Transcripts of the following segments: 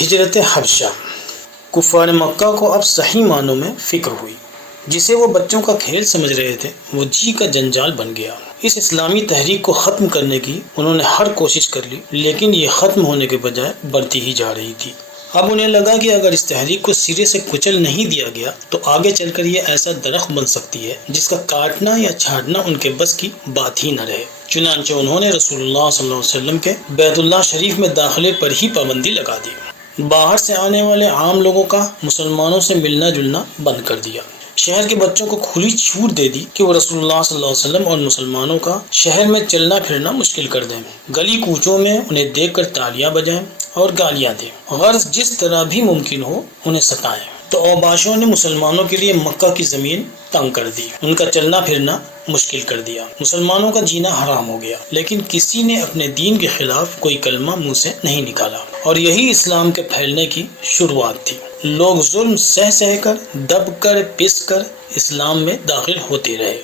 ہجرت حبشہ۔ کفار مکہ کو اب صحیح معنوں میں فکر ہوئی۔ جسے وہ بچوں کا کھیل سمجھ رہے تھے وہ جی کا جنجال بن گیا۔ اس اسلامی تحریک کو ختم کرنے کی انہوں نے ہر کوشش کر لی، لیکن یہ ختم ہونے کے بجائے بڑھتی ہی جا رہی تھی۔ اب انہیں لگا کہ اگر اس تحریک کو سرے سے کچل نہیں دیا گیا تو آگے چل کر یہ ایسا درخت بن سکتی ہے جس کا کاٹنا یا چھاٹنا ان کے بس کی بات ہی نہ رہے۔ چنانچہ انہوں نے رسول اللہ صلی اللہ علیہ وسلم کے بیت اللہ شریف میں داخلے پر ہی پابندی لگا دی۔ باہر سے آنے والے عام لوگوں کا مسلمانوں سے ملنا جلنا بند کر دیا۔ شہر کے بچوں کو کھلی چھوٹ دے دی کہ وہ رسول اللہ صلی اللہ علیہ وسلم اور مسلمانوں کا شہر میں چلنا پھرنا مشکل کر دیں۔ گلی کوچوں میں انہیں دیکھ کر تالیاں بجائیں اور گالیاں دیں، غرض جس طرح بھی ممکن ہو انہیں ستائیں۔ تو اوباشوں نے مسلمانوں کے لیے مکہ کی زمین تنگ کر دی، ان کا چلنا پھرنا مشکل کر دیا، مسلمانوں کا جینا حرام ہو گیا۔ لیکن کسی نے اپنے دین کے خلاف کوئی کلمہ منہ سے نہیں نکالا، اور یہی اسلام کے پھیلنے کی شروعات تھی۔ لوگ ظلم سہ سہ کر، دب کر، پس کر اسلام میں داخل ہوتے رہے۔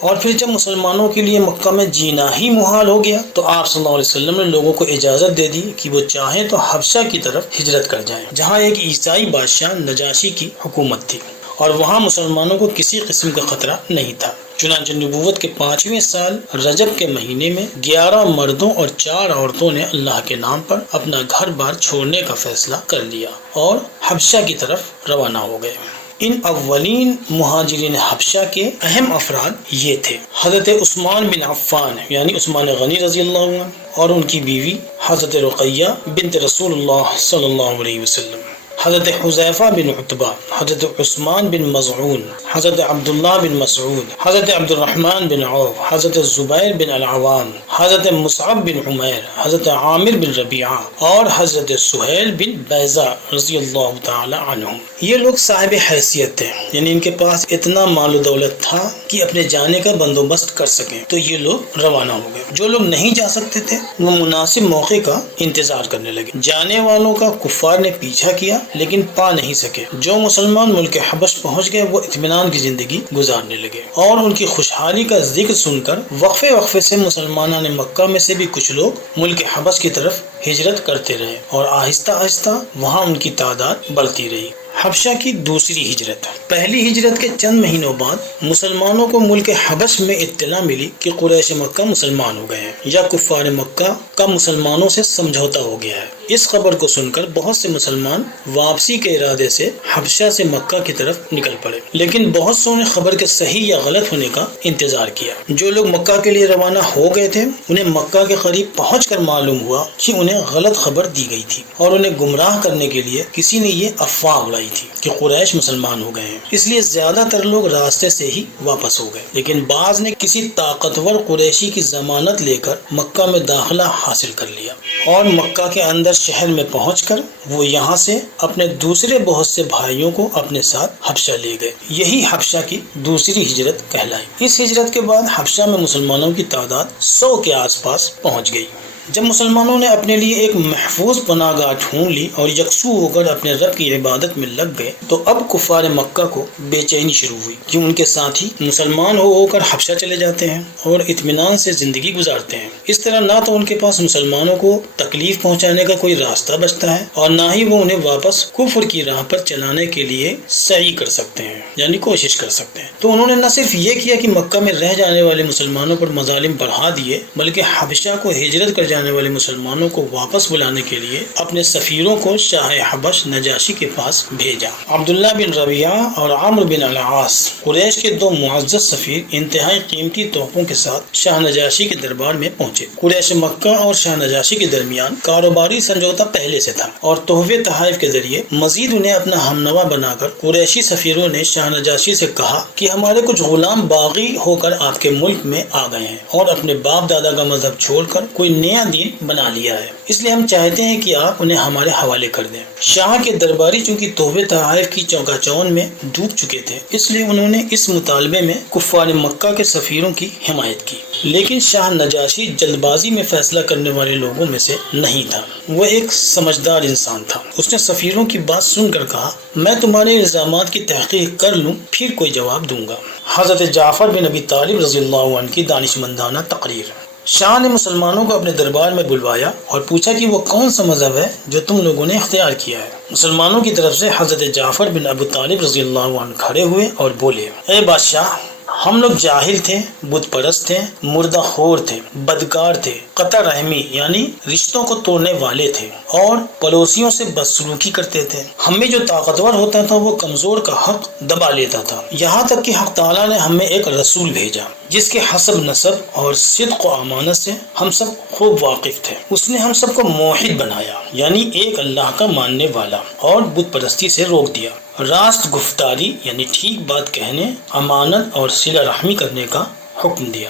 اور پھر جب مسلمانوں کے لیے مکہ میں جینا ہی محال ہو گیا تو آپ صلی اللہ علیہ وسلم نے لوگوں کو اجازت دے دی کہ وہ چاہیں تو حبشہ کی طرف ہجرت کر جائیں، جہاں ایک عیسائی بادشاہ نجاشی کی حکومت تھی، اور وہاں مسلمانوں کو کسی قسم کا خطرہ نہیں تھا۔ چنانچہ نبوت کے 5ویں سال رجب کے مہینے میں 11 مردوں اور 4 عورتوں نے اللہ کے نام پر اپنا گھر بار چھوڑنے کا فیصلہ کر لیا اور حبشہ کی طرف روانہ ہو گئے۔ ان اولین مہاجرین حبشہ کے اہم افراد یہ تھے: حضرت عثمان بن عفان یعنی عثمان غنی رضی اللہ عنہ، اور ان کی بیوی حضرت رقیہ بنت رسول اللہ صلی اللہ علیہ وسلم، حضرت حذیفہ بن عتبہ، حضرت عثمان بن مظعون، حضرت عبداللہ بن مسعود، حضرت عبد الرحمن بن عوف، حضرت زبیر بن العوام، حضرت مصعب بن عمیر، حضرت عامر بن ربیعہ اور حضرت سہیل بن بیضہ رضی اللہ تعالی عنہم۔ یہ لوگ صاحب حیثیت تھے، یعنی ان کے پاس اتنا مال و دولت تھا کہ اپنے جانے کا بندوبست کر سکیں، تو یہ لوگ روانہ ہو گئے۔ جو لوگ نہیں جا سکتے تھے وہ مناسب موقع کا انتظار کرنے لگے۔ جانے والوں کا کفار نے پیچھا کیا لیکن پا نہیں سکے۔ جو مسلمان ملک حبش پہنچ گئے وہ اطمینان کی زندگی گزارنے لگے، اور ان کی خوشحالی کا ذکر سن کر وقفے سے مسلمانوں نے مکہ میں سے بھی کچھ لوگ ملک حبش کی طرف ہجرت کرتے رہے، اور آہستہ آہستہ وہاں ان کی تعداد بڑھتی رہی۔ حبشہ کی دوسری ہجرت۔ پہلی ہجرت کے چند مہینوں بعد مسلمانوں کو ملک حبش میں اطلاع ملی کہ قریش مکہ مسلمان ہو گئے ہیں، یا کفار مکہ کا مسلمانوں سے سمجھوتا ہو گیا ہے۔ اس خبر کو سن کر بہت سے مسلمان واپسی کے ارادے سے حبشہ سے مکہ کی طرف نکل پڑے، لیکن بہت سو نے خبر کے صحیح یا غلط ہونے کا انتظار کیا۔ جو لوگ مکہ کے لیے روانہ ہو گئے تھے انہیں مکہ کے قریب پہنچ کر معلوم ہوا کہ انہیں غلط خبر دی گئی تھی، اور انہیں گمراہ کرنے کے لیے کسی نے یہ افواہ اڑائی تھی کہ قریش مسلمان ہو گئے ہیں، اس لیے زیادہ تر لوگ راستے سے ہی واپس ہو گئے۔ لیکن بعض نے کسی طاقتور قریشی کی ضمانت لے کر مکہ میں داخلہ حاصل کر لیا، اور مکہ کے اندر شہر میں پہنچ کر وہ یہاں سے اپنے دوسرے بہت سے بھائیوں کو اپنے ساتھ حبشہ لے گئے۔ یہی حبشہ کی دوسری ہجرت کہلائی۔ اس ہجرت کے بعد حبشہ میں مسلمانوں کی تعداد 100 کے آس پاس پہنچ گئی۔ جب مسلمانوں نے اپنے لیے ایک محفوظ پناہ گاہ ڈھونڈ لی اور یکسو ہو کر اپنے رب کی عبادت میں لگ گئے تو اب کفار مکہ کو بے چینی شروع ہوئی کہ ان کے ساتھی مسلمان ہو کر حبشہ چلے جاتے ہیں اور اطمینان سے زندگی گزارتے ہیں۔ اس طرح نہ تو ان کے پاس مسلمانوں کو تکلیف پہنچانے کا کوئی راستہ بچتا ہے، اور نہ ہی وہ انہیں واپس کفر کی راہ پر چلانے کے لیے سعی کر سکتے ہیں، یعنی کوشش کر سکتے ہیں۔ تو انہوں نے نہ صرف یہ کیا کہ مکہ میں رہ جانے والے مسلمانوں پر مظالم بڑھا دیے، بلکہ حبشہ کو ہجرت کر جانے والے مسلمانوں کو واپس بلانے کے لیے اپنے سفیروں کو شاہ حبش نجاشی کے پاس بھیجا۔ عبداللہ بن ربیعہ اور عمرو بن العاص قریش کے 2 معزز سفیر انتہائی قیمتی تحفوں کے ساتھ شاہ نجاشی کے دربار میں پہنچے۔ قریش مکہ اور شاہ نجاشی کے درمیان کاروباری سمجھوتا پہلے سے تھا، اور تحفے تحائف کے ذریعے مزید انہیں اپنا ہمنوا بنا کر قریشی سفیروں نے شاہ نجاشی سے کہا کہ ہمارے کچھ غلام باغی ہو کر آپ کے ملک میں آ گئے ہیں اور اپنے باپ دادا کا مذہب چھوڑ کر کوئی نیا دین بنا لیا ہے، اس لیے ہم چاہتے ہیں کہ آپ انہیں ہمارے حوالے کر دیں۔ شاہ کے درباری چونکہ تحفے تحائف کی چونکا چون میں ڈوب چکے تھے، اس لیے انہوں نے اس مطالبے میں کفار مکہ کے سفیروں کی حمایت کی، لیکن شاہ نجاشی جلد بازی میں فیصلہ کرنے والے لوگوں میں سے نہیں تھا۔ وہ ایک سمجھدار انسان تھا۔ اس نے سفیروں کی بات سن کر کہا، میں تمہارے الزامات کی تحقیق کر لوں پھر کوئی جواب دوں گا۔ حضرت جعفر بن ابی طالب رضی اللہ عنہ کی دانشمندانہ تقریر۔ شاہ نے مسلمانوں کو اپنے دربار میں بلوایا اور پوچھا کہ وہ کون سا مذہب ہے جو تم لوگوں نے اختیار کیا ہے۔ مسلمانوں کی طرف سے حضرت جعفر بن ابو طالب رضی اللہ عنہ کھڑے ہوئے اور بولے، اے بادشاہ، ہم لوگ جاہل تھے، بت پرست تھے، مردہ خور تھے، بدکار تھے، قطع رحمی یعنی رشتوں کو توڑنے والے تھے، اور پڑوسیوں سے بدسلوکی کرتے تھے۔ ہمیں جو طاقتور ہوتا تھا وہ کمزور کا حق دبا لیتا تھا، یہاں تک کہ حق تعالیٰ نے ہمیں ایک رسول بھیجا جس کے حسب نسب اور صدق و امانت سے ہم سب خوب واقف تھے۔ اس نے ہم سب کو موحد بنایا یعنی ایک اللہ کا ماننے والا، اور بت پرستی سے روک دیا۔ راست گفتاری یعنی ٹھیک بات کہنے، امانت اور صلہ رحمی کرنے کا حکم دیا۔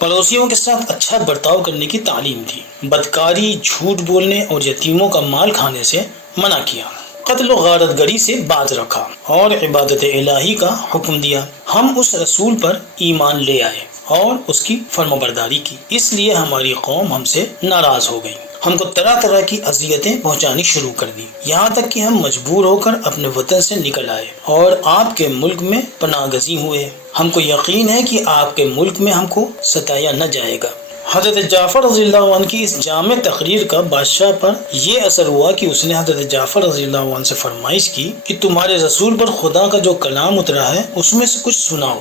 پڑوسیوں کے ساتھ اچھا برتاؤ کرنے کی تعلیم دی۔ بدکاری، جھوٹ بولنے اور یتیموں کا مال کھانے سے منع کیا۔ قتل و غارت گری سے باز رکھا اور عبادت الہی کا حکم دیا۔ ہم اس رسول پر ایمان لے آئے اور اس کی فرمانبرداری کی، اس لیے ہماری قوم ہم سے ناراض ہو گئی، ہم کو طرح طرح کی اذیتیں پہنچانی شروع کر دی، یہاں تک کہ ہم مجبور ہو کر اپنے وطن سے نکل آئے اور آپ کے ملک میں پناہ گزین ہوئے۔ ہم کو یقین ہے کہ آپ کے ملک میں ہم کو ستایا نہ جائے گا۔ حضرت جعفر رضی اللہ عنہ کی اس جامع تقریر کا بادشاہ پر یہ اثر ہوا کہ اس نے حضرت جعفر رضی اللہ عنہ سے فرمائش کی کہ تمہارے رسول پر خدا کا جو کلام اترا ہے اس میں سے کچھ سناؤ۔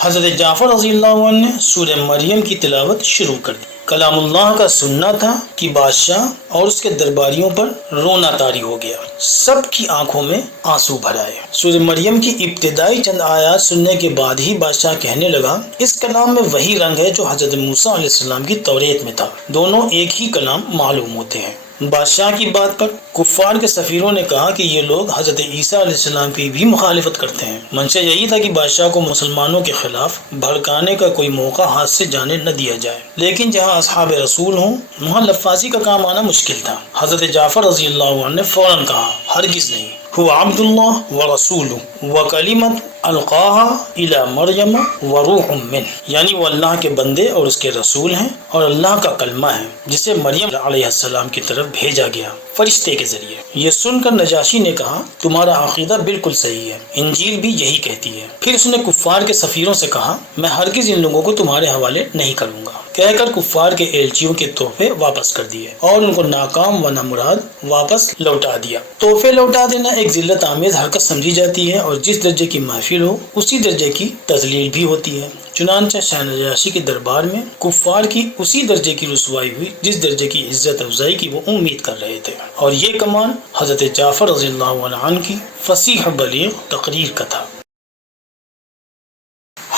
حضرت جعفر رضی اللہ عنہ نے سورہ مریم کی تلاوت شروع کر دی۔ کلام اللہ کا سننا تھا کہ بادشاہ اور اس کے درباریوں پر رونا طاری ہو گیا، سب کی آنکھوں میں آنسو بھر آئے۔ سورہ مریم کی ابتدائی چند آیات سننے کے بعد ہی بادشاہ کہنے لگا، اس کلام میں وہی رنگ ہے جو حضرت موسیٰ علیہ السلام کی توریت میں تھا، دونوں ایک ہی کلام معلوم ہوتے ہیں۔ بادشاہ کی بات پر کفار کے سفیروں نے کہا کہ یہ لوگ حضرت عیسیٰ علیہ السلام کی بھی مخالفت کرتے ہیں۔ منشا یہی تھا کہ بادشاہ کو مسلمانوں کے خلاف بھڑکانے کا کوئی موقع ہاتھ سے جانے نہ دیا جائے، لیکن جہاں اصحاب رسول ہوں وہاں لفاظی کا کام آنا مشکل تھا۔ حضرت جعفر رضی اللہ عنہ نے فوراً کہا، ہرگز نہیں، هو عبد اللہ ورسولہ وکلمۃ القاها الی مریم وروح منہ، یعنی وہ اللہ کے بندے اور اس کے رسول ہیں اور اللہ کا کلمہ ہے جسے مریم علیہ السلام کی طرف بھیجا گیا فرشتے کے ذریعے۔ یہ سن کر نجاشی نے کہا، تمہارا عقیدہ بالکل صحیح ہے، انجیل بھی یہی کہتی ہے۔ پھر اس نے کفار کے سفیروں سے کہا، میں ہرگز ان لوگوں کو تمہارے حوالے نہیں کروں گا، کہہ کر کفار کے ایلچیوں کے تحفے واپس کر دیے اور ان کو ناکام و نامراد واپس لوٹا دیا۔ تحفے لوٹا دینا ایک ذلت آمیز حرکت سمجھی جاتی ہے اور جس درجے کی محفل ہو اسی درجے کی تذلیل بھی ہوتی ہے۔ چنانچہ شاہ نجاشی کے دربار میں کفار کی اسی درجے کی رسوائی ہوئی جس درجے کی عزت افزائی کی وہ امید کر رہے تھے، اور یہ کمال حضرت جعفر رضی اللہ عنہ کی فصیح بلیغ تقریر کا تھا۔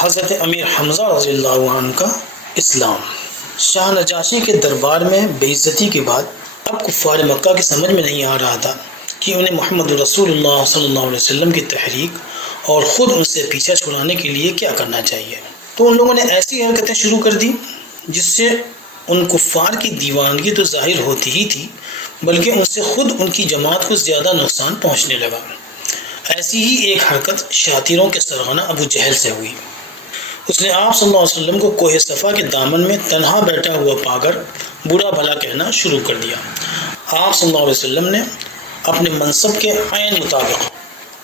حضرت امیر حمزہ رضی اللہ عنہ کا اسلام۔ شاہ نجاشی کے دربار میں بے عزتی کے بعد اب کفار مکہ کی سمجھ میں نہیں آ رہا تھا کہ انہیں محمد رسول اللہ صلی اللہ علیہ وسلم کی تحریک اور خود ان سے پیچھا چھڑانے کے لیے کیا کرنا چاہیے۔ تو ان لوگوں نے ایسی حرکتیں شروع کر دی جس سے ان کفار کی دیوانگی تو ظاہر ہوتی ہی تھی، بلکہ ان سے خود ان کی جماعت کو زیادہ نقصان پہنچنے لگا۔ ایسی ہی ایک حرکت شاطروں کے سرغنہ ابو جہل سے ہوئی۔ اس نے آپ صلی اللہ علیہ وسلم کو کوہ صفا کے دامن میں تنہا بیٹھا ہوا پا کر برا بھلا کہنا شروع کر دیا۔ آپ صلی اللہ علیہ وسلم نے اپنے منصب کے عین مطابق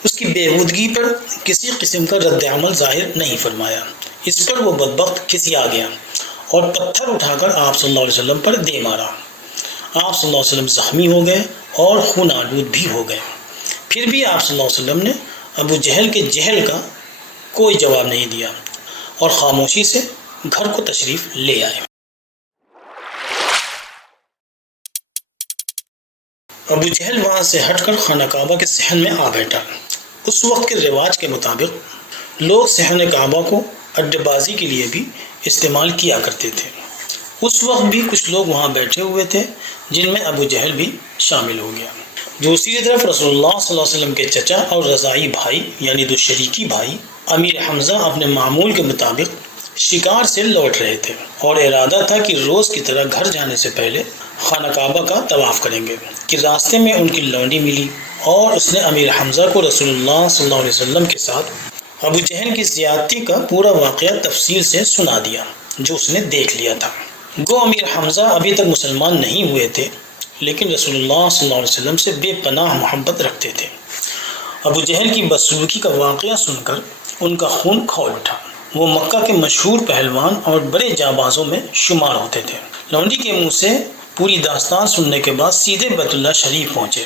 اس کی بےہودگی پر کسی قسم کا رد عمل ظاہر نہیں فرمایا۔ اس پر وہ بدبخت کھسیا گیا اور پتھر اٹھا کر آپ صلی اللہ علیہ وسلم پر دے مارا۔ آپ صلی اللہ علیہ وسلم زخمی ہو گئے اور خون آلود بھی ہو گئے۔ پھر بھی آپ صلی اللہ علیہ وسلم نے ابو جہل کے جہل کا کوئی جواب نہیں دیا اور خاموشی سے گھر کو تشریف لے آئے۔ ابو جہل وہاں سے ہٹ کر خانہ کعبہ کے صحن میں آ بیٹھا۔ اس وقت کے رواج کے مطابق لوگ صحن کعبہ کو اڈے بازی کے لیے بھی استعمال کیا کرتے تھے۔ اس وقت بھی کچھ لوگ وہاں بیٹھے ہوئے تھے جن میں ابو جہل بھی شامل ہو گیا۔ دوسری طرف رسول اللہ صلی اللہ علیہ وسلم کے چچا اور رضاعی بھائی یعنی دو شریکی بھائی امیر حمزہ اپنے معمول کے مطابق شکار سے لوٹ رہے تھے اور ارادہ تھا کہ روز کی طرح گھر جانے سے پہلے خانہ کعبہ کا طواف کریں گے کہ راستے میں ان کی لونڈی ملی اور اس نے امیر حمزہ کو رسول اللہ صلی اللہ علیہ وسلم کے ساتھ ابو جہل کی زیادتی کا پورا واقعہ تفصیل سے سنا دیا جو اس نے دیکھ لیا تھا۔ گو امیر حمزہ ابھی تک مسلمان نہیں ہوئے تھے لیکن رسول اللہ صلی اللہ علیہ وسلم سے بے پناہ محبت رکھتے تھے۔ ابو جہل کی بدسلوکی کا واقعہ سن کر ان کا خون کھول اٹھا وہ مکہ کے مشہور پہلوان اور بڑے جانبازوں میں شمار ہوتے تھے۔ لونڈی کے منہ سے پوری داستان سننے کے بعد سیدھے بیت اللہ شریف پہنچے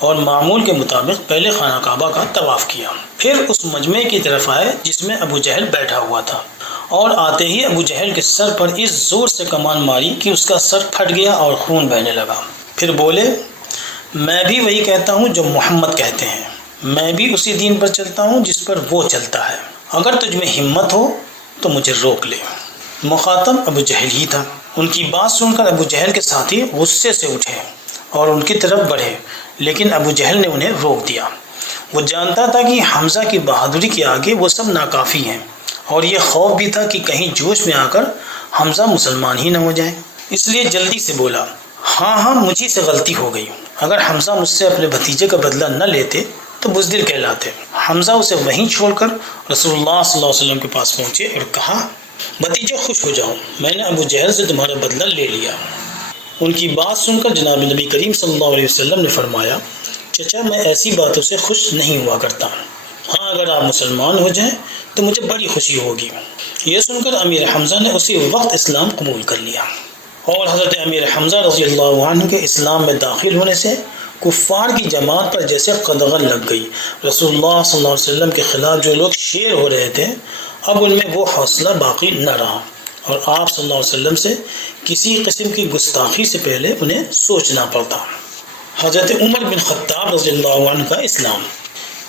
اور معمول کے مطابق پہلے خانہ کعبہ کا طواف کیا، پھر اس مجمع کی طرف آئے جس میں ابو جہل بیٹھا ہوا تھا، اور آتے ہی ابو جہل کے سر پر اس زور سے کمان ماری کہ اس کا سر پھٹ گیا اور خون بہنے لگا۔ پھر بولے، میں بھی وہی کہتا ہوں جو محمد کہتے ہیں، میں بھی اسی دین پر چلتا ہوں جس پر وہ چلتا ہے، اگر تجھ میں ہمت ہو تو مجھے روک لے۔ مخاطب ابو جہل ہی تھا۔ ان کی بات سن کر ابو جہل کے ساتھی غصے سے اٹھے اور ان کی طرف بڑھے، لیکن ابو جہل نے انہیں روک دیا۔ وہ جانتا تھا کہ حمزہ کی بہادری کے آگے وہ سب ناکافی ہیں، اور یہ خوف بھی تھا کہ کہیں جوش میں آ کر حمزہ مسلمان ہی نہ ہو جائے، اس لیے جلدی سے بولا، ہاں مجھے سے غلطی ہو گئی، اگر حمزہ مجھ سے اپنے بھتیجے کا بدلہ نہ لیتے تو بزدل کہلاتے۔ حمزہ اسے وہیں چھوڑ کر رسول اللہ صلی اللہ علیہ وسلم کے پاس پہنچے اور کہا، بھتیجے خوش ہو جاؤ، میں نے ابو جہل سے تمہارا بدلہ لے لیا۔ ان کی بات سن کر جناب نبی کریم صلی اللہ علیہ وسلم نے فرمایا، چچا میں ایسی باتوں سے خوش نہیں ہوا کرتا، ہاں اگر آپ مسلمان ہو جائیں تو مجھے بڑی خوشی ہوگی۔ یہ سن کر امیر حمزہ نے اسی وقت اسلام قبول کر لیا، اور حضرت امیر حمزہ رضی اللہ عنہ کے اسلام میں داخل ہونے سے کفار کی جماعت پر جیسے قدغن لگ گئی۔ رسول اللہ صلی اللہ علیہ وسلم کے خلاف جو لوگ شیر ہو رہے تھے، اب ان میں وہ حوصلہ باقی نہ رہا، اور آپ صلی اللہ علیہ وسلم سے کسی قسم کی گستاخی سے پہلے انہیں سوچنا پڑتا۔ حضرت عمر بن خطاب رضی اللہ عنہ کا اسلام۔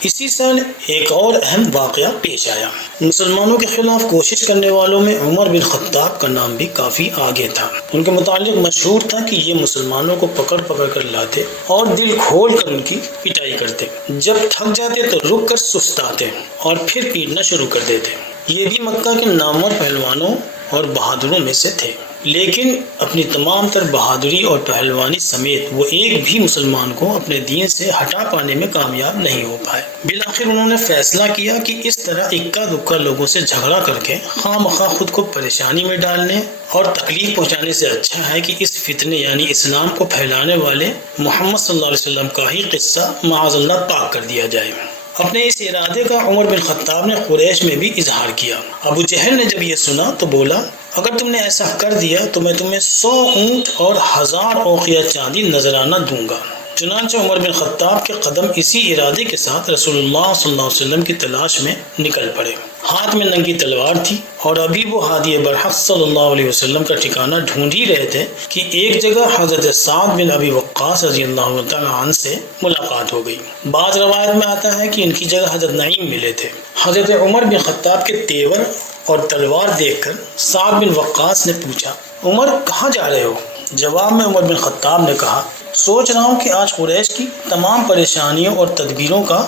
اسی سال ایک اور اہم واقعہ پیش آیا۔ مسلمانوں کے خلاف کوشش کرنے والوں میں عمر بن خطاب کا نام بھی کافی آگے تھا۔ ان کے متعلق مشہور تھا کہ یہ مسلمانوں کو پکڑ کر لاتے اور دل کھول کر ان کی پٹائی کرتے، جب تھک جاتے تو رک کر سستاتے اور پھر پیٹنا شروع کر دیتے۔ یہ بھی مکہ کے نامور پہلوانوں اور بہادروں میں سے تھے، لیکن اپنی تمام تر بہادری اور پہلوانی سمیت وہ ایک بھی مسلمان کو اپنے دین سے ہٹا پانے میں کامیاب نہیں ہو پائے۔ بالآخر انہوں نے فیصلہ کیا کہ اس طرح اکا دکا لوگوں سے جھگڑا کر کے خواہ مخواہ خود کو پریشانی میں ڈالنے اور تکلیف پہنچانے سے اچھا ہے کہ اس فتنے یعنی اسلام کو پھیلانے والے محمد صلی اللہ علیہ وسلم کا ہی قصہ معاذ اللہ پاک کر دیا جائے۔ اپنے اس ارادے کا عمر بن خطاب نے قریش میں بھی اظہار کیا۔ ابو جہل نے جب یہ سنا تو بولا، اگر تم نے ایسا کر دیا تو میں تمہیں 100 اونٹ اور 1000 اوقیہ چاندی نذرانہ دوں گا۔ چنانچہ عمر بن خطاب کے قدم اسی ارادے کے ساتھ رسول اللہ صلی اللہ علیہ وسلم کی تلاش میں نکل پڑے۔ ہاتھ میں ننگی تلوار تھی، اور ابھی وہ ہادی برحق صلی اللہ علیہ وسلم کا ٹھکانہ ڈھونڈ ہی رہے تھے کہ ایک جگہ حضرت سعد بن ابی وقاص رضی اللہ تعالیٰ عنہ سے ملاقات ہو گئی۔ بعض روایت میں آتا ہے کہ ان کی جگہ حضرت نعیم ملے تھے۔ حضرت عمر بن خطاب کے تیور اور تلوار دیکھ کر سعد بن وقاص نے پوچھا، عمر کہاں جا رہے ہو؟ جواب میں عمر بن خطاب نے کہا، سوچ رہا ہوں کہ آج قریش کی تمام پریشانیوں اور تدبیروں کا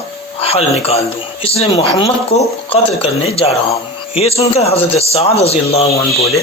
حل نکال دوں، اس لیے محمد کو قتل کرنے جا رہا ہوں۔ یہ سن کر حضرت سعد رضی اللہ عنہ بولے،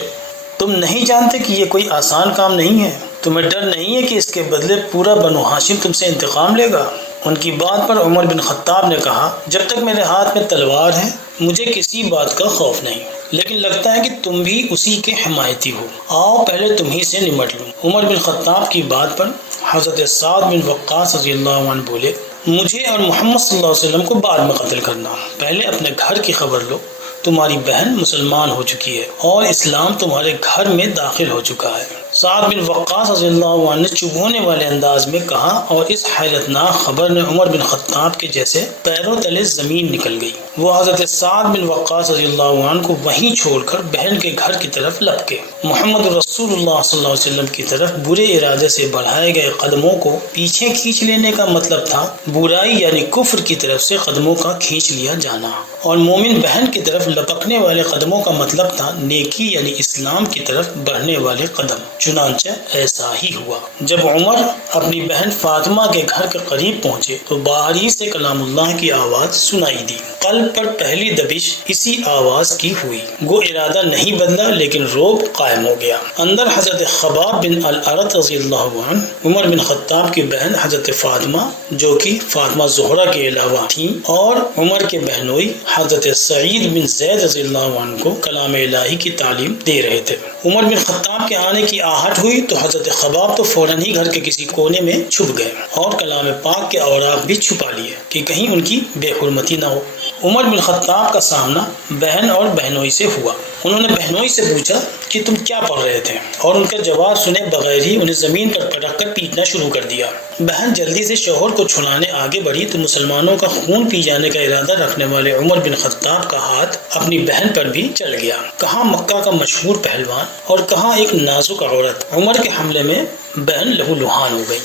تم نہیں جانتے کہ یہ کوئی آسان کام نہیں ہے؟ تمہیں ڈر نہیں ہے کہ اس کے بدلے پورا بنو ہاشم تم سے انتقام لے گا؟ ان کی بات پر عمر بن خطاب نے کہا، جب تک میرے ہاتھ میں تلوار ہے مجھے کسی بات کا خوف نہیں، لیکن لگتا ہے کہ تم بھی اسی کے حمایتی ہو، آؤ پہلے تم ہی سے نمٹ لوں۔ عمر بن خطاب کی بات پر حضرت سعد بن وقاص رضی اللہ عنہ بولے، مجھے اور محمد صلی اللہ علیہ وسلم کو بعد میں قتل کرنا، پہلے اپنے گھر کی خبر لو، تمہاری بہن مسلمان ہو چکی ہے اور اسلام تمہارے گھر میں داخل ہو چکا ہے۔ سعد بن وقاص رضی اللہ عنہ نے چبھونے والے انداز میں کہا، اور اس حیرت ناک خبر نے عمر بن خطاب کے جیسے پیروں تلے زمین نکل گئی۔ وہ حضرت سعد بن وقاص رضی اللہ عنہ کو وہیں چھوڑ کر بہن کے گھر کی طرف لپکے۔ محمد رسول اللہ صلی اللہ علیہ وسلم کی طرف برے ارادے سے بڑھائے گئے قدموں کو پیچھے کھینچ لینے کا مطلب تھا برائی یعنی کفر کی طرف سے قدموں کا کھینچ لیا جانا، اور مومن بہن کی طرف لپکنے والے قدموں کا مطلب تھا نیکی یعنی اسلام کی طرف بڑھنے والے قدم۔ چنانچہ ایسا ہی ہوا۔ جب عمر اپنی بہن فاطمہ کے گھر کے قریب پہنچے تو باہر سے کلام اللہ کی آواز سنائی دی۔ قلب پر پہلی دبش اسی آواز کی ہوئی، وہ ارادہ نہیں بدلا لیکن رعب قائم ہو گیا۔ اندر حضرت خباب بن الارت رضی اللہ عنہ، عمر بن خطاب کی بہن حضرت فاطمہ جو کہ فاطمہ زہرا کے علاوہ تھیں، اور عمر کے بہنوئی حضرت سعید بن زید رضی اللہ عنہ کو کلام الہی کی تعلیم دے رہے تھے۔ عمر بن خطاب کے آنے کی آہٹ ہوئی تو حضرت خباب تو فوراً ہی گھر کے کسی کونے میں چھپ گئے اور کلام پاک کے اوراق بھی چھپا لیے کہ کہیں ان کی بے حرمتی نہ ہو۔ عمر بن خطاب کا سامنا بہن اور بہنوئی سے ہوا۔ انہوں نے بہنوئی سے پوچھا کہ تم کیا پڑھ رہے تھے، اور ان کا جواب سنے بغیر ہی انہیں زمین پر پٹک کر پیٹنا شروع کر دیا۔ بہن جلدی سے شوہر کو چھڑانے آگے بڑھی تو مسلمانوں کا خون پی جانے کا ارادہ رکھنے والے عمر بن خطاب کا ہاتھ اپنی بہن پر بھی چل گیا۔ کہاں مکہ کا مشہور پہلوان اور کہاں ایک نازک عورت، عمر کے حملے میں بہن لہو لہان ہو گئی۔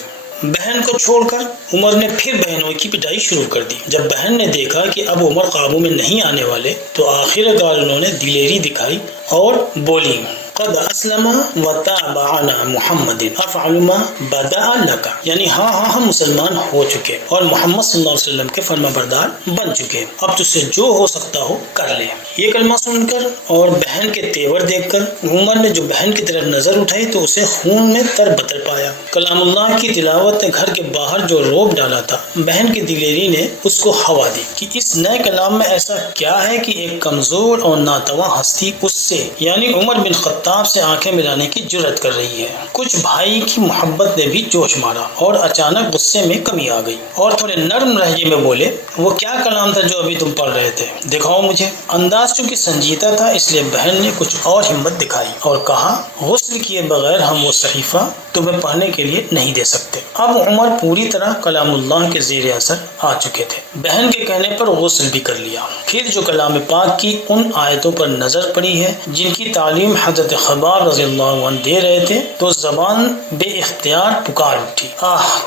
بہن کو چھوڑ کر عمر نے پھر بہنوں کی پٹائی شروع کر دی۔ جب بہن نے دیکھا کہ اب عمر قابو میں نہیں آنے والے تو آخر کار انہوں نے دلیری دکھائی اور بولی قد اسلم وتابعنا محمد افعل ما بدأ لك، یعنی ہاں ہم مسلمان ہو چکے اور محمد صلی اللہ علیہ وسلم کے فرما بردار بن چکے، اب تجھ سے جو ہو سکتا ہو کر لے۔ یہ کلمہ سن کر اور بہن کے تیور دیکھ کر عمر نے جو بہن کی طرف نظر اٹھائی تو اسے خون میں تر بتر پایا۔ کلام اللہ کی تلاوت نے گھر کے باہر جو روب ڈالا تھا، بہن کی دلیری نے اس کو ہوا دی کہ اس نئے کلام میں ایسا کیا ہے کہ ایک کمزور اور ناتواں ہستی اس سے یعنی عمر بن خطاب سے آنکھیں ملانے کی جرأت کر رہی ہے۔ کچھ بھائی کی محبت نے بھی جوش مارا اور اچانک غصے میں کمی آ گئی اور تھوڑے نرم لہجے میں بولے وہ کیا کلام تھا جو ابھی تم پڑھ رہے تھے، دکھاؤ مجھے۔ انداز چونکہ سنجیدہ تھا اس لیے بہن نے کچھ اور ہمت دکھائی اور کہا غسل کیے بغیر ہم وہ صحیفہ تمہیں پڑھنے کے لیے نہیں دے سکتے۔ اب عمر پوری طرح کلام اللہ کے زیر اثر آ چکے تھے۔ بہن کے کہنے پر غسل بھی کر لیا۔ پھر جو کلام پاک کی ان آیتوں پر نظر پڑی ہے جن کی تعلیم حضرت خباب رضی اللہ عنہ دے رہے تھے تو زبان بے اختیار پکار اٹھی،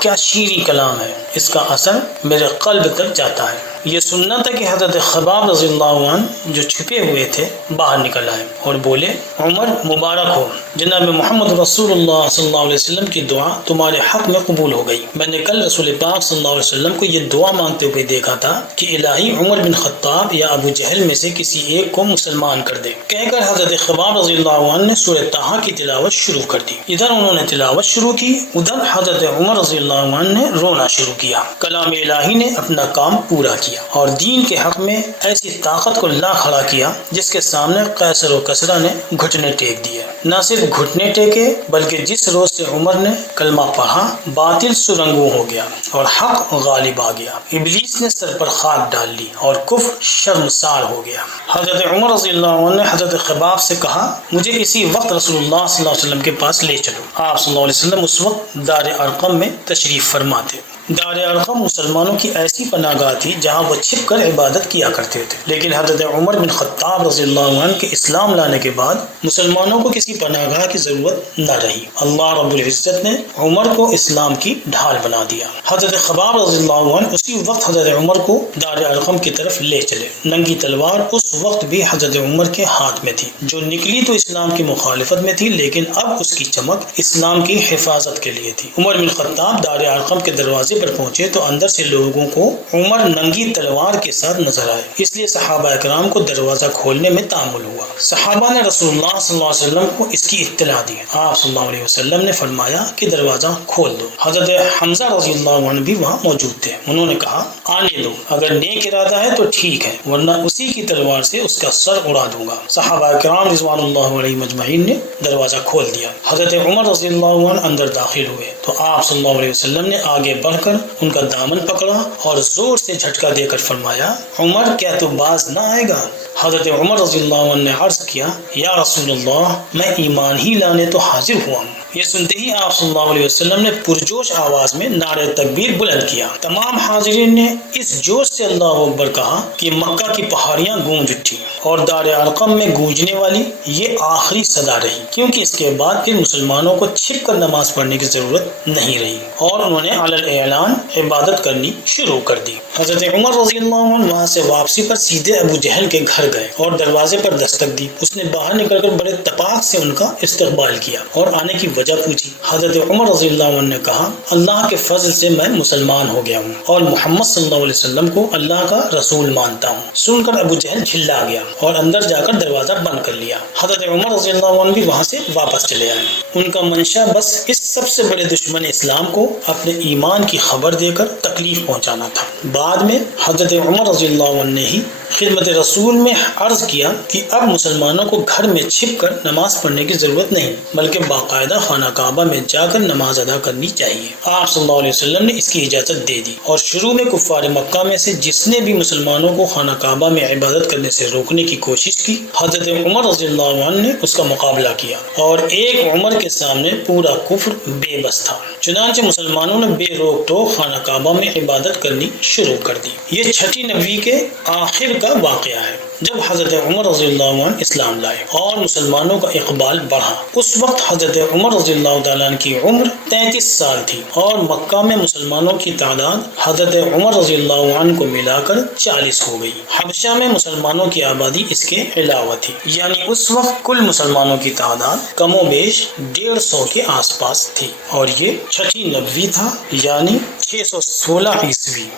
کیا شیریں کلام ہے، اس کا اثر میرے قلب تک جاتا ہے۔ یہ سننا تھا کہ حضرت خباب رضی اللہ عنہ جو چھپے ہوئے تھے باہر نکل آئے اور بولے عمر مبارک ہو، جناب محمد رسول اللہ صلی اللہ علیہ وسلم کی دعا تمہارے حق میں قبول ہو گئی۔ میں نے کل رسول پاک صلی اللہ علیہ وسلم کو یہ دعا مانگتے ہوئے دیکھا تھا کہ الہی عمر بن خطاب یا ابو جہل میں سے کسی ایک کو مسلمان کر دے۔ کہہ کر حضرت خباب رضی اللہ عنہ نے سورہ طٰہٰ کی تلاوت شروع کر دی۔ ادھر انہوں نے تلاوت شروع کی، ادھر حضرت عمر رضی اللہ عنہ نے رونا شروع کیا۔ کلام الہی نے اپنا کام پورا کیا اور دین کے حق میں ایسی طاقت کو لا کھڑا کیا جس کے سامنے قیصر و کسریٰ نے گھٹنے ٹیک دیے۔ نہ صرف گھٹنے ٹیکے بلکہ جس روز سے عمر نے کلمہ پڑھا باطل سرنگوں ہو گیا اور حق غالب آ گیا۔ ابلیس نے سر پر خاک ڈال لی اور کفر شرمسار ہو گیا۔ حضرت عمر رضی اللہ عنہ نے حضرت خباب سے کہا مجھے اسی وقت رسول اللہ صلی اللہ علیہ وسلم کے پاس لے چلو۔ آپ صلی اللہ علیہ وسلم اس وقت دار ارقم میں تشریف فرما تھے۔ دار ارقم مسلمانوں کی ایسی پناہ گاہ تھی جہاں وہ چھپ کر عبادت کیا کرتے تھے، لیکن حضرت عمر بن خطاب رضی اللہ عنہ کے اسلام لانے کے بعد مسلمانوں کو کسی پناہ گاہ کی ضرورت نہ رہی۔ اللہ رب العزت نے عمر کو اسلام کی ڈھال بنا دیا۔ حضرت خباب رضی اللہ عنہ اسی وقت حضرت عمر کو دار ارقم کی طرف لے چلے۔ ننگی تلوار اس وقت بھی حضرت عمر کے ہاتھ میں تھی، جو نکلی تو اسلام کی مخالفت میں تھی لیکن اب اس کی چمک اسلام کی حفاظت کے لیے تھی۔ عمر بن خطاب دار ارقم کے دروازے پر پہنچے تو اندر سے لوگوں کو عمر ننگی تلوار کے ساتھ نظر آئے، اس لیے صحابہ اکرام کو دروازہ کھولنے میں تعامل ہوا۔ صحابہ نے رسول اللہ صلی اللہ علیہ وسلم کو اس کی اطلاع دی۔ آپ صلی اللہ علیہ وسلم نے فرمایا کہ دروازہ کھول دو۔ حضرت حمزہ رضی اللہ عنہ بھی وہاں موجود تھے۔ انہوں نے کہا آنے دو، اگر نیک ارادہ ہے تو ٹھیک ہے ورنہ اسی کی تلوار سے اس کا سر اڑا دوں گا۔ صحابہ اکرام رضوان اللہ علیہ مجمعین نے دروازہ کھول دیا۔ حضرت عمر رضی اللہ عنہ اندر داخل ہوئے تو آپ صلی اللہ علیہ وسلم نے آگے بڑھ کر ان کا دامن پکڑا اور زور سے جھٹکا دے کر فرمایا عمر کیا تو باز نہ آئے گا؟ حضرت عمر رضی اللہ عنہ نے عرض کیا یا رسول اللہ میں ایمان ہی لانے تو حاضر ہوا ہوں۔ یہ سنتے ہی آپ صلی اللہ علیہ وسلم نے پرجوش آواز میں نعرہ تکبیر بلند کیا۔ تمام حاضرین نے اس جوش سے اللہ اکبر کہا کہ مکہ کی پہاڑیاں گونج اٹھی اور دار ارقم میں گونجنے والی یہ آخری صدا رہی، کیونکہ اس کے بعد پھر مسلمانوں کو چھپ کر نماز پڑھنے کی ضرورت نہیں رہی اور انہوں نے علی الاعلان عبادت کرنی شروع کر دی۔ حضرت عمر رضی اللہ عنہ وہاں سے واپسی پر سیدھے ابو جہل کے گھر گئے اور دروازے پر دستک دی۔ اس نے باہر نکل کر بڑے تپاک سے ان کا استقبال کیا اور آنے کی وجہ پوچھی۔ حضرت عمر رضی اللہ عنہ نے کہا اللہ کے فضل سے میں مسلمان ہو گیا ہوں اور محمد صلی اللہ علیہ وسلم کو اللہ کا رسول مانتا ہوں۔ سن کر ابو جہل جھلا گیا اور اندر جا کر دروازہ بند کر لیا۔ حضرت عمر رضی اللہ عنہ بھی وہاں سے واپس چلے آئے۔ ان کا منشا بس اس سب سے بڑے دشمن اسلام کو اپنے ایمان کی خبر دے کر تکلیف پہنچانا تھا۔ بعد میں حضرت عمر رضی اللہ عنہ نے ہی خدمت رسول میں عرض کیا کہ اب مسلمانوں کو گھر میں چھپ کر نماز پڑھنے کی ضرورت نہیں بلکہ باقاعدہ خانہ کعبہ میں جا کر نماز ادا کرنی چاہیے۔ آپ صلی اللہ علیہ وسلم نے اس کی اجازت دے دی اور شروع میں کفار مکہ میں سے جس نے بھی مسلمانوں کو خانہ کعبہ میں عبادت کرنے سے روکنے کی کوشش کی، حضرت عمر رضی اللہ عنہ نے اس کا مقابلہ کیا اور ایک عمر کے سامنے پورا کفر بے بس تھا۔ چنانچہ مسلمانوں نے بے روک ٹوک خانہ کعبہ میں عبادت کرنی شروع کر دی۔ یہ چھٹی نبوی کے آخر کا واقعہ ہے جب حضرت عمر رضی اللہ عنہ اسلام لائے اور مسلمانوں کا اقبال بڑھا۔ اس وقت حضرت عمر رضی اللہ تعالیٰ عنہ کی عمر 33 سال تھی اور مکہ میں مسلمانوں کی تعداد حضرت عمر رضی اللہ عنہ کو ملا کر 40 ہو گئی۔ حبشہ میں مسلمانوں کی آبادی اس کے علاوہ تھی، یعنی اس وقت کل مسلمانوں کی تعداد کم و بیش 150 کے آس پاس تھی اور یہ چھٹی نبوی تھا، یعنی 616 عیسوی۔